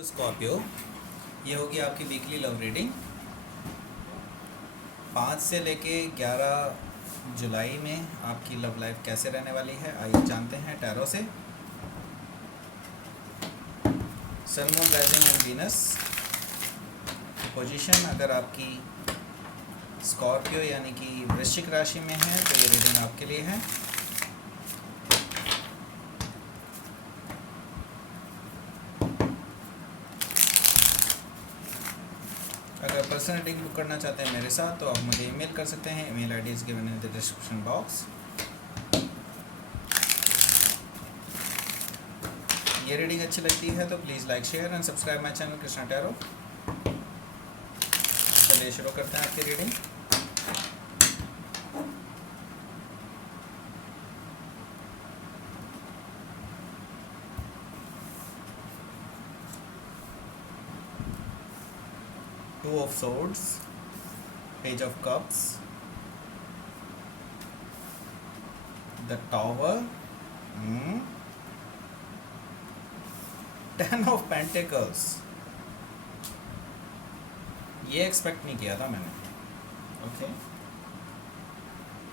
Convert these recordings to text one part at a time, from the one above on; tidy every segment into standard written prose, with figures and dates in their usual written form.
तो स्कॉर्पियो, ये होगी आपकी वीकली लव रीडिंग 5 से लेके 11 जुलाई में। आपकी लव लाइफ कैसे रहने वाली है, आइए जानते हैं टैरो से। Sun, moon, rising and Venus position अगर आपकी स्कॉर्पियो यानी कि वृश्चिक राशि में है तो ये रीडिंग आपके लिए है। अगर पर्सनल रीडिंग बुक करना चाहते हैं मेरे साथ तो आप मुझे ईमेल कर सकते हैं। Email ID is given in the description box. ये रीडिंग अच्छी लगती है तो please like, share and subscribe my channel Krishna tarot. चलिए शुरू करते हैं आपकी reading. Two of Swords, Page of Cups, the Tower, Ten of Pentacles। ये एक्सपेक्ट नहीं किया था मैंने। Okay,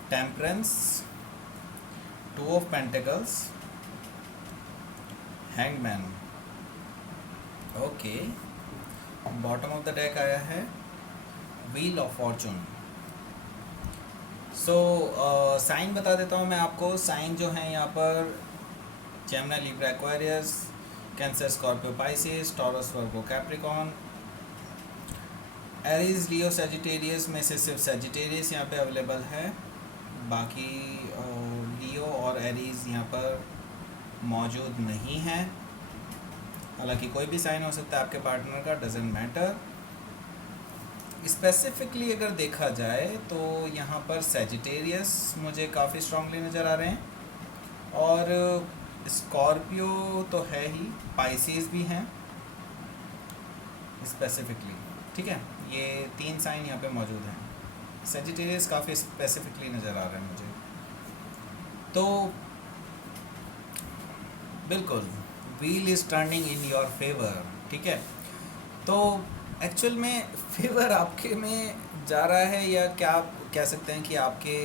temperance, Two of Pentacles, Hangman। Okay, bottom of the deck आया है wheel of Fortune. So sine बता देता हूँ मैं आपको। साइन जो है यहाँ पर Gemini, Libra, Aquarius, Cancer, Scorpio, Pisces, Taurus, Virgo, Capricorn, Aries, Leo, Sagittarius में से सिर्फ सैजिटेरियस यहाँ पे अवेलेबल है। बाकी लियो और एरीज यहाँ पर मौजूद नहीं है। हालांकि कोई भी साइन हो सकता है आपके पार्टनर का, डजेंट मैटर। स्पेसिफिकली अगर देखा जाए तो यहाँ पर सैजिटेरियस मुझे काफ़ी स्ट्रांगली नज़र आ रहे हैं और स्कॉर्पियो तो है ही, पाइसिस भी हैं स्पेसिफिकली। ठीक है, ये 3 साइन यहाँ पे मौजूद हैं। सैजिटेरियस काफ़ी स्पेसिफिकली नज़र आ रहा है मुझे। तो बिल्कुल wheel is turning in your favour. ठीक है, तो एक्चुअल में फेवर आपके में जा रहा है या क्या आप कह सकते हैं कि आपके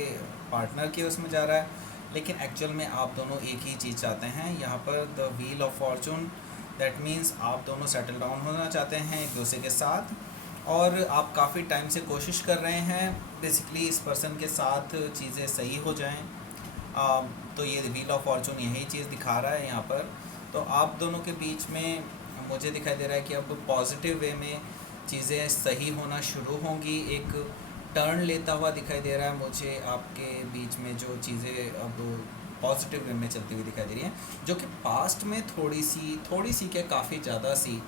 पार्टनर के उसमें जा रहा है, लेकिन एक्चुअल में आप दोनों एक ही चीज़ चाहते हैं। यहाँ पर the wheel of Fortune, that means आप दोनों सेटल डाउन होना चाहते हैं एक दूसरे के साथ और आप काफ़ी टाइम से कोशिश कर रहे हैं बेसिकली इस पर्सन के साथ चीज़ें सही हो जाएं। तो ये व्हील ऑफ फॉर्चून यही चीज़ दिखा रहा है यहाँ पर। तो आप दोनों के बीच में मुझे दिखाई दे रहा है कि अब पॉजिटिव वे में चीज़ें सही होना शुरू होंगी। एक टर्न लेता हुआ दिखाई दे रहा है मुझे आपके बीच में, जो चीज़ें अब पॉजिटिव वे में चलती हुई दिखाई दे रही हैं, जो कि पास्ट में थोड़ी सी क्या काफ़ी ज़्यादा सी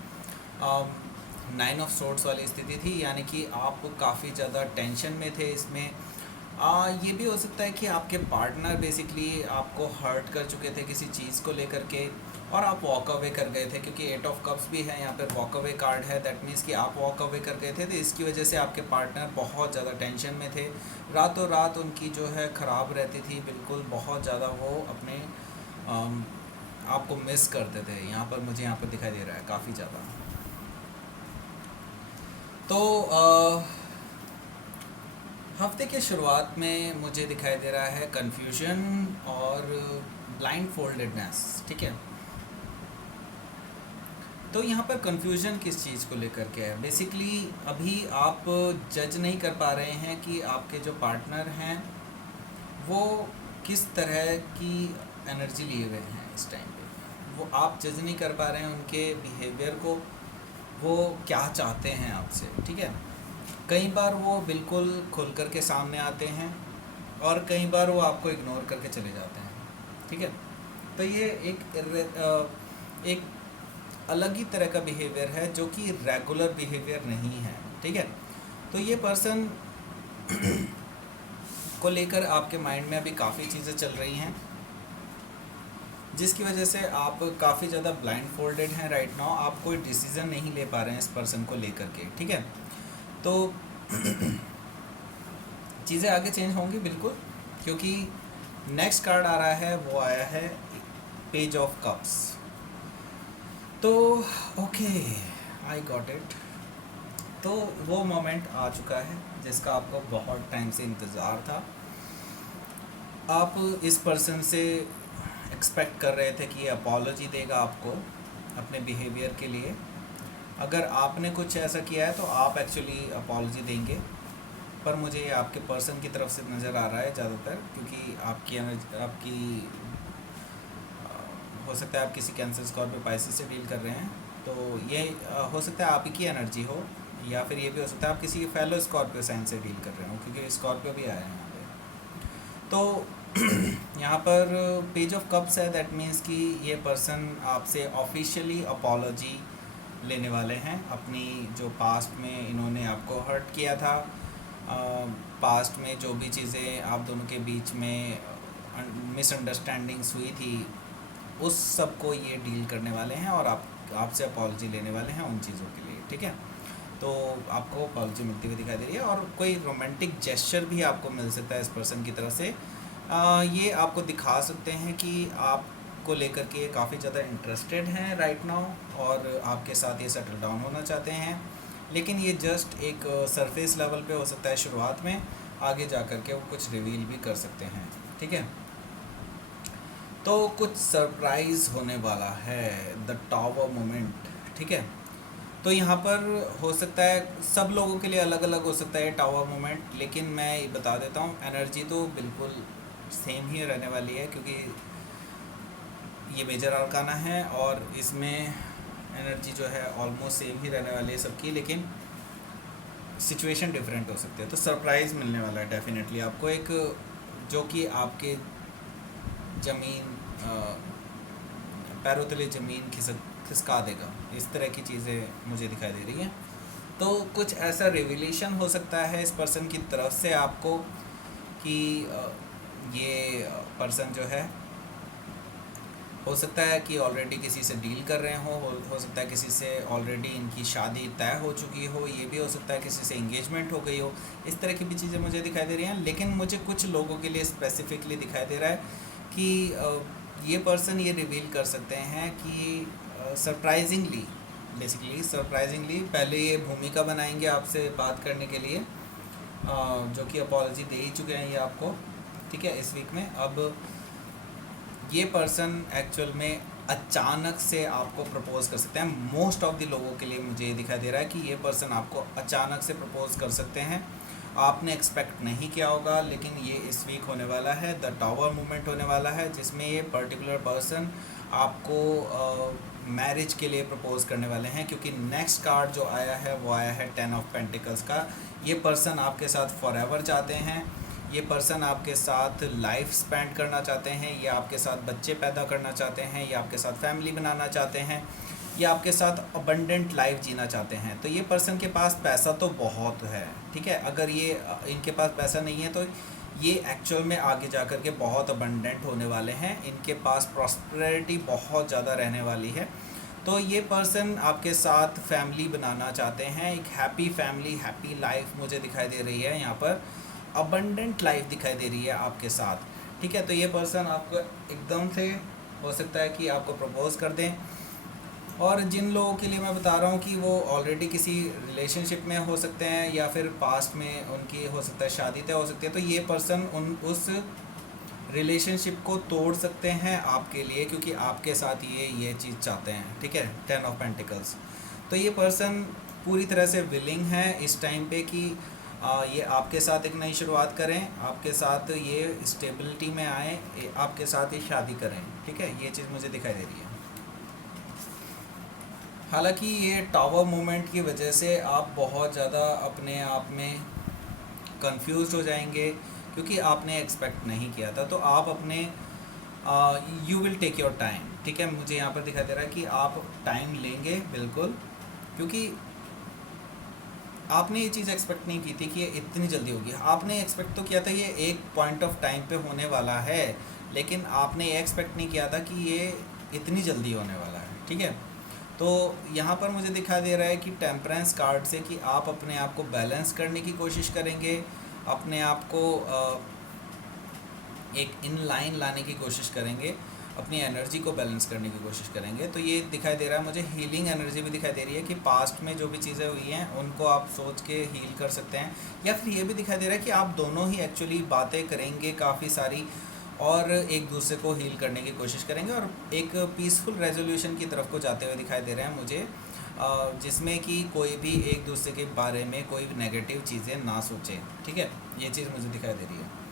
9 ऑफ सोर्ड्स वाली स्थिति थी। यानी कि आप काफ़ी ज़्यादा टेंशन में थे इसमें। ये भी हो सकता है कि आपके पार्टनर बेसिकली आपको हर्ट कर चुके थे किसी चीज़ को लेकर के और आप वॉक अवे कर गए थे, क्योंकि 8 ऑफ कप्स भी है यहाँ पर, वॉक अवे कार्ड है। दैट मीन्स कि आप वॉक अवे कर गए थे, तो इसकी वजह से आपके पार्टनर बहुत ज़्यादा टेंशन में थे। रातों रात उनकी जो है ख़राब रहती थी, बिल्कुल बहुत ज़्यादा वो अपने आपको मिस करते थे। यहाँ पर मुझे यहाँ पर दिखाई दे रहा है काफ़ी ज़्यादा। तो हफ्ते के शुरुआत में मुझे दिखाई दे रहा है कन्फ्यूजन और ब्लाइंड फोल्डेडनेस। ठीक है, तो यहाँ पर कन्फ्यूजन किस चीज़ को लेकर के है, बेसिकली अभी आप जज नहीं कर पा रहे हैं कि आपके जो पार्टनर हैं वो किस तरह की एनर्जी लिए हुए हैं इस टाइम पे। वो आप जज नहीं कर पा रहे हैं उनके बिहेवियर को, वो क्या चाहते हैं आपसे। ठीक है, कई बार वो बिल्कुल खुल कर के सामने आते हैं और कई बार वो आपको इग्नोर करके चले जाते हैं। ठीक है, तो ये एक अलग ही तरह का बिहेवियर है जो कि रेगुलर बिहेवियर नहीं है। ठीक है, तो ये पर्सन को लेकर आपके माइंड में अभी काफ़ी चीज़ें चल रही हैं, जिसकी वजह से आप काफ़ी ज़्यादा ब्लाइंड फोल्डेड हैं राइट नाउ। आप कोई डिसीज़न नहीं ले पा रहे हैं इस पर्सन को लेकर के। ठीक है, तो चीज़ें आगे चेंज होंगी बिल्कुल, क्योंकि नेक्स्ट कार्ड आ रहा है, वो आया है पेज ऑफ कप्स। तो ओके, आई गॉट इट। तो वो मोमेंट आ चुका है जिसका आपको बहुत टाइम से इंतज़ार था। आप इस पर्सन से एक्सपेक्ट कर रहे थे कि ये अपॉलॉजी देगा आपको अपने बिहेवियर के लिए। अगर आपने कुछ ऐसा किया है तो आप एक्चुअली अपॉलॉजी देंगे, पर मुझे ये आपके पर्सन की तरफ से नज़र आ रहा है ज़्यादातर, क्योंकि आपकी हो सकता है आप किसी कैंसर स्कॉर्पियो पाइसेस से डील कर रहे हैं, तो ये हो सकता है आप ही की एनर्जी हो, या फिर ये भी हो सकता है आप किसी फेलो स्कॉर्पियो साइन से डील कर रहे हो, क्योंकि स्कॉर्पियो भी आया है यहाँ पे। तो यहाँ पर पेज ऑफ कप्स है, दैट मीन्स कि ये पर्सन आपसे ऑफिशियली अपॉलॉजी लेने वाले हैं अपनी जो पास्ट में इन्होंने आपको हर्ट किया था। पास्ट में जो भी चीज़ें आप दोनों के बीच में मिसअंडरस्टैंडिंग्स हुई थी, उस सब को ये डील करने वाले हैं और आपसे अपॉलॉजी लेने वाले हैं उन चीज़ों के लिए, ठीक है। तो आपको अपॉलॉजी मिलती हुई दिखाई दे रही है, और कोई रोमांटिक जेस्चर भी आपको मिल सकता है इस पर्सन की तरफ से। ये आपको दिखा सकते हैं कि आपको लेकर के ये काफ़ी ज़्यादा इंटरेस्टेड हैं राइट नाउ, और आपके साथ ये सेटल डाउन होना चाहते हैं। लेकिन ये जस्ट एक सरफेस लेवल पे हो सकता है शुरुआत में, आगे जा कर के वो कुछ रिवील भी कर सकते हैं, ठीक है। तो कुछ सरप्राइज़ होने वाला है, द टावर मोमेंट, ठीक है। तो यहाँ पर हो सकता है सब लोगों के लिए अलग अलग हो सकता है टावर मोमेंट, लेकिन मैं ये बता देता हूँ एनर्जी तो बिल्कुल सेम ही रहने वाली है, क्योंकि ये मेजर आर्काना है और इसमें एनर्जी जो है ऑलमोस्ट सेम ही रहने वाली है सबकी, लेकिन सिचुएशन डिफरेंट हो सकती है। तो सरप्राइज़ मिलने वाला है डेफिनेटली आपको, एक जो कि आपके ज़मीन पैरों तले ज़मीन खिसका देगा, इस तरह की चीज़ें मुझे दिखाई दे रही हैं। तो कुछ ऐसा रिविलेशन हो सकता है इस पर्सन की तरफ से आपको कि ये पर्सन जो है हो सकता है कि ऑलरेडी किसी से डील कर रहे हो सकता है किसी से ऑलरेडी इनकी शादी तय हो चुकी हो, ये भी हो सकता है किसी से एंगेजमेंट हो गई हो, इस तरह की भी चीज़ें मुझे दिखाई दे रही हैं। लेकिन मुझे कुछ लोगों के लिए स्पेसिफिकली दिखाई दे रहा है कि ये पर्सन ये रिवील कर सकते हैं कि सरप्राइजिंगली, बेसिकली सरप्राइजिंगली पहले ये भूमिका बनाएंगे आपसे बात करने के लिए, जो कि अपॉलॉजी दे ही चुके हैं ये आपको, ठीक है, इस वीक में। अब ये पर्सन एक्चुअल में अचानक से आपको प्रपोज कर सकते हैं। मोस्ट ऑफ द लोगों के लिए मुझे ये दिखाई दे रहा है कि ये पर्सन आपको अचानक से प्रपोज कर सकते हैं, आपने एक्सपेक्ट नहीं किया होगा, लेकिन ये इस वीक होने वाला है। द टावर मूवमेंट होने वाला है जिसमें ये पर्टिकुलर पर्सन आपको मैरिज के लिए प्रपोज करने वाले हैं, क्योंकि नेक्स्ट कार्ड जो आया है वो आया है 10 ऑफ पेंटिकल्स का। ये पर्सन आपके साथ फॉरएवर चाहते हैं, ये पर्सन आपके साथ लाइफ स्पेंड करना चाहते हैं, ये आपके साथ बच्चे पैदा करना चाहते हैं, ये आपके साथ फैमिली बनाना चाहते हैं, ये आपके साथ अबंडेंट लाइफ जीना चाहते हैं। तो ये पर्सन के पास पैसा तो बहुत है, ठीक है। अगर ये इनके पास पैसा नहीं है तो ये एक्चुअल में आगे जा कर के बहुत अबंडेंट होने वाले हैं, इनके पास प्रॉस्पेरिटी बहुत ज़्यादा रहने वाली है। तो ये पर्सन आपके साथ फैमिली बनाना चाहते हैं, एक हैप्पी फैमिली, हैप्पी लाइफ मुझे दिखाई दे रही है यहाँ पर, अबंडेंट लाइफ दिखाई दे रही है आपके साथ, ठीक है। तो ये पर्सन आपको एकदम से हो सकता है कि आपको प्रपोज कर दें, और जिन लोगों के लिए मैं बता रहा हूँ कि वो ऑलरेडी किसी रिलेशनशिप में हो सकते हैं या फिर पास्ट में उनकी हो सकता है शादी तय हो सकती है, तो ये पर्सन उस रिलेशनशिप को तोड़ सकते हैं आपके लिए, क्योंकि आपके साथ ये चीज़ चाहते हैं, ठीक है। 10 ऑफ पेंटिकल्स। तो ये पर्सन पूरी तरह से विलिंग है इस टाइम पे कि ये आपके साथ एक नई शुरुआत करें, आपके साथ ये स्टेबिलिटी में आए, आपके साथ ये शादी करें, ठीक है। ये चीज़ मुझे दिखाई दे रही है। हालांकि ये टावर मूवमेंट की वजह से आप बहुत ज़्यादा अपने आप में कंफ्यूज हो जाएंगे, क्योंकि आपने एक्सपेक्ट नहीं किया था। तो आप अपने you will take your time, ठीक है। मुझे यहाँ पर दिखाई दे रहा है कि आप टाइम लेंगे बिल्कुल, क्योंकि आपने ये चीज़ एक्सपेक्ट नहीं की थी कि ये इतनी जल्दी होगी। आपने एक्सपेक्ट तो किया था ये एक पॉइंट ऑफ टाइम पे होने वाला है, लेकिन आपने ये एक्सपेक्ट नहीं किया था कि ये इतनी जल्दी होने वाला है, ठीक है। तो यहाँ पर मुझे दिखा दे रहा है कि टेम्परेंस कार्ड से कि आप अपने आप को बैलेंस करने की कोशिश करेंगे, अपने आप को एक इन लाइन लाने की कोशिश करेंगे। अपनी एनर्जी को बैलेंस करने की कोशिश करेंगे। तो ये दिखाई दे रहा है मुझे, हीलिंग एनर्जी भी दिखाई दे रही है कि पास्ट में जो भी चीज़ें हुई हैं उनको आप सोच के हील कर सकते हैं। या फिर ये भी दिखाई दे रहा है कि आप दोनों ही एक्चुअली बातें करेंगे काफ़ी सारी और एक दूसरे को हील करने की कोशिश करेंगे और एक पीसफुल रेजोल्यूशन की तरफ को जाते हुए दिखाई दे रहे हैं मुझे, जिसमें कि कोई भी एक दूसरे के बारे में कोई नेगेटिव चीज़ें ना सोचे। ठीक है, ये चीज़ मुझे दिखाई दे रही है।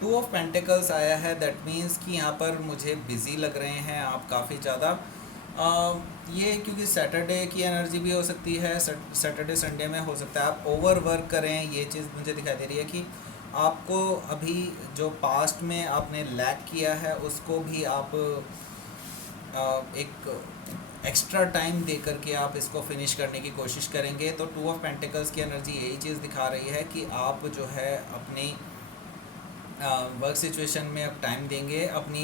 टू ऑफ पेंटिकल्स आया है, दैट मीन्स कि यहाँ पर मुझे बिज़ी लग रहे हैं आप काफ़ी ज़्यादा। ये क्योंकि सैटरडे की एनर्जी भी हो सकती है, सैटरडे संडे में हो सकता है आप ओवर वर्क करें। ये चीज़ मुझे दिखाई दे रही है कि आपको अभी जो पास्ट में आपने लैक किया है उसको भी आप एक एक्स्ट्रा टाइम दे करके आप इसको फिनिश करने की कोशिश करेंगे। तो टू ऑफ पेंटिकल्स की एनर्जी यही चीज़ दिखा रही है कि आप जो है अपनी वर्क सिचुएशन में अब टाइम देंगे, अपनी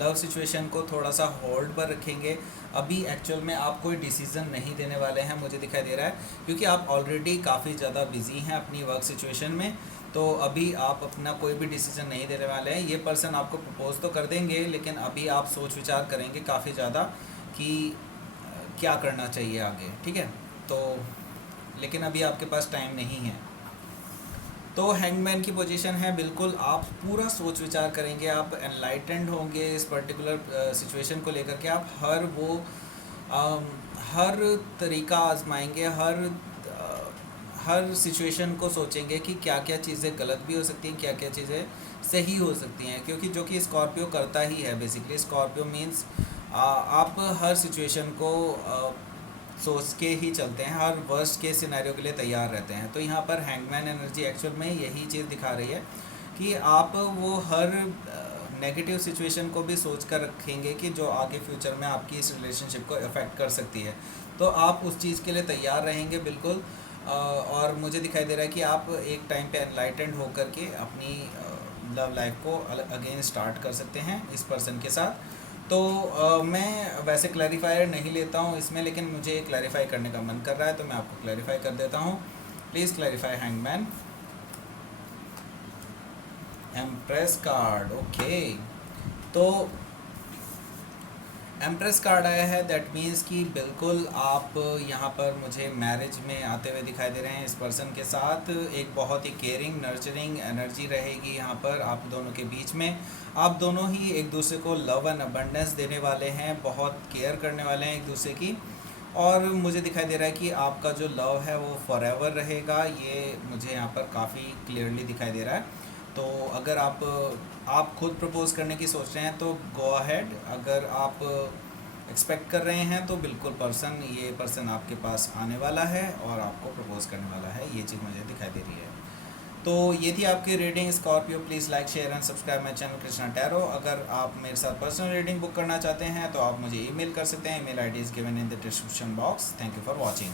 लव सिचुएशन को थोड़ा सा होल्ड पर रखेंगे। अभी एक्चुअल में आप कोई डिसीज़न नहीं देने वाले हैं मुझे दिखाई दे रहा है, क्योंकि आप ऑलरेडी काफ़ी ज़्यादा बिजी हैं अपनी वर्क सिचुएशन में। तो अभी आप अपना कोई भी डिसीज़न नहीं देने वाले हैं। ये पर्सन आपको प्रपोज तो कर देंगे, लेकिन अभी आप सोच विचार करेंगे काफ़ी ज़्यादा कि क्या करना चाहिए आगे। ठीक है, तो लेकिन अभी आपके पास टाइम नहीं है। तो हैंगमैन की पोजीशन है, बिल्कुल आप पूरा सोच विचार करेंगे, आप एनलाइटेंड होंगे इस पर्टिकुलर सिचुएशन को लेकर के। आप हर तरीका आजमाएंगे, हर सिचुएशन को सोचेंगे कि क्या क्या चीज़ें गलत भी हो सकती हैं, क्या क्या चीज़ें सही हो सकती हैं, क्योंकि जो कि स्कॉर्पियो करता ही है बेसिकली। स्कॉर्पियो मीन्स आप हर सिचुएशन को सोच के ही चलते हैं, हर वर्स्ट के सिनेरियो के लिए तैयार रहते हैं। तो यहाँ पर हैंगमैन एनर्जी एक्चुअल में यही चीज़ दिखा रही है कि आप वो हर नेगेटिव सिचुएशन को भी सोच कर रखेंगे कि जो आगे फ्यूचर में आपकी इस रिलेशनशिप को अफेक्ट कर सकती है। तो आप उस चीज़ के लिए तैयार रहेंगे बिल्कुल। और मुझे दिखाई दे रहा है कि आप एक टाइम पे एनलाइटेंड होकर के अपनी लव लाइफ को अगेन स्टार्ट कर सकते हैं इस पर्सन के साथ। तो मैं वैसे क्लैरिफायर नहीं लेता हूँ इसमें, लेकिन मुझे क्लैरिफाई करने का मन कर रहा है तो मैं आपको क्लैरिफाई कर देता हूँ। Please clarify hangman. Empress card, okay. तो एम्प्रेस कार्ड आया है, दैट मीन्स कि बिल्कुल आप यहाँ पर मुझे मैरिज में आते हुए दिखाई दे रहे हैं। इस पर्सन के साथ एक बहुत ही केयरिंग नर्चरिंग एनर्जी रहेगी यहाँ पर आप दोनों के बीच में। आप दोनों ही एक दूसरे को लव एंड अबंडेंस देने वाले हैं, बहुत केयर करने वाले हैं एक दूसरे की। और मुझे दिखाई दे रहा है कि आपका जो लव है वो फॉरएवर रहेगा, ये मुझे यहाँ पर काफ़ी क्लियरली दिखाई दे रहा है। तो अगर आप खुद प्रपोज़ करने की सोच रहे हैं तो गो अहेड। अगर आप एक्सपेक्ट कर रहे हैं तो बिल्कुल ये पर्सन आपके पास आने वाला है और आपको प्रपोज़ करने वाला है, ये चीज़ मुझे दिखाई दे रही है। तो ये थी आपकी reading Scorpio. Please like share and subscribe my channel Krishna tarot. अगर आप मेरे साथ पर्सनल रीडिंग बुक करना चाहते हैं तो आप मुझे ईमेल कर सकते हैं। Email ID is given in the description box. Thank you for watching.